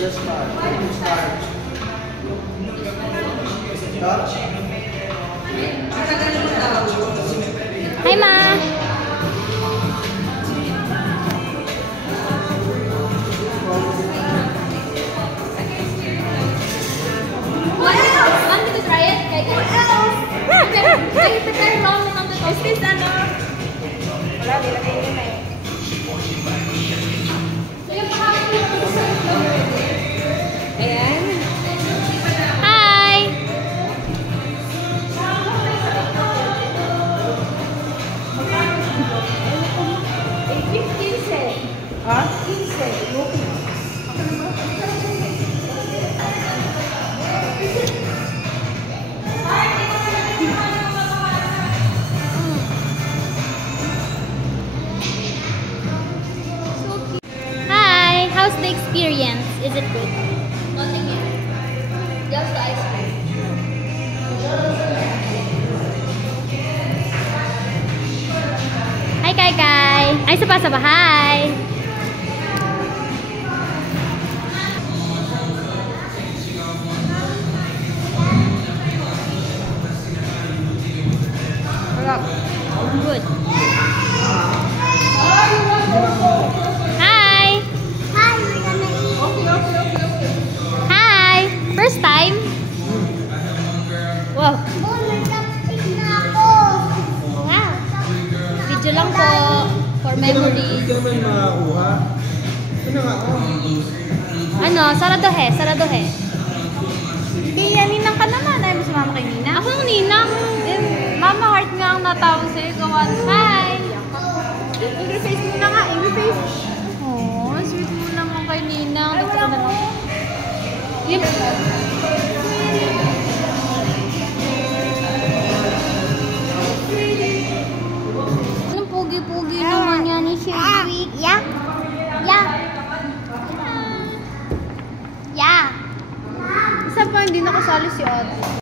Hi, Ma. What else? Want me to try it? What else? Prepare ramen on the toast. Is this ano? Wala, nilagay nyo na eh. Ayan. Hi. Ha? Hi. How's the experience? Is it good? Nothing yet. Just the ice cream. Hi, Kai Kai. Ay, sapa. Hi. Good. Hi. Hi. First time? Wow. Wow. Video lang po. For memories. Hindi naman makakuha. Ano nga ako? Ano? Saradohe. Saradohe. Hindi yan, ninang ka naman. Ayaw mo sumama kay Nina? Ako ang ninang. Mama Heart nga ang natawag sa'yo. Gawan. Hi. I-reface mo na nga. I-reface. Oh, sweet mo naman kay ninang. Ay, wala mo. Yep. Anong pogi-pogi naman yan ni Sherwick? Yeah? Yeah. Yeah. Isa pa, hindi nakasali si Ate.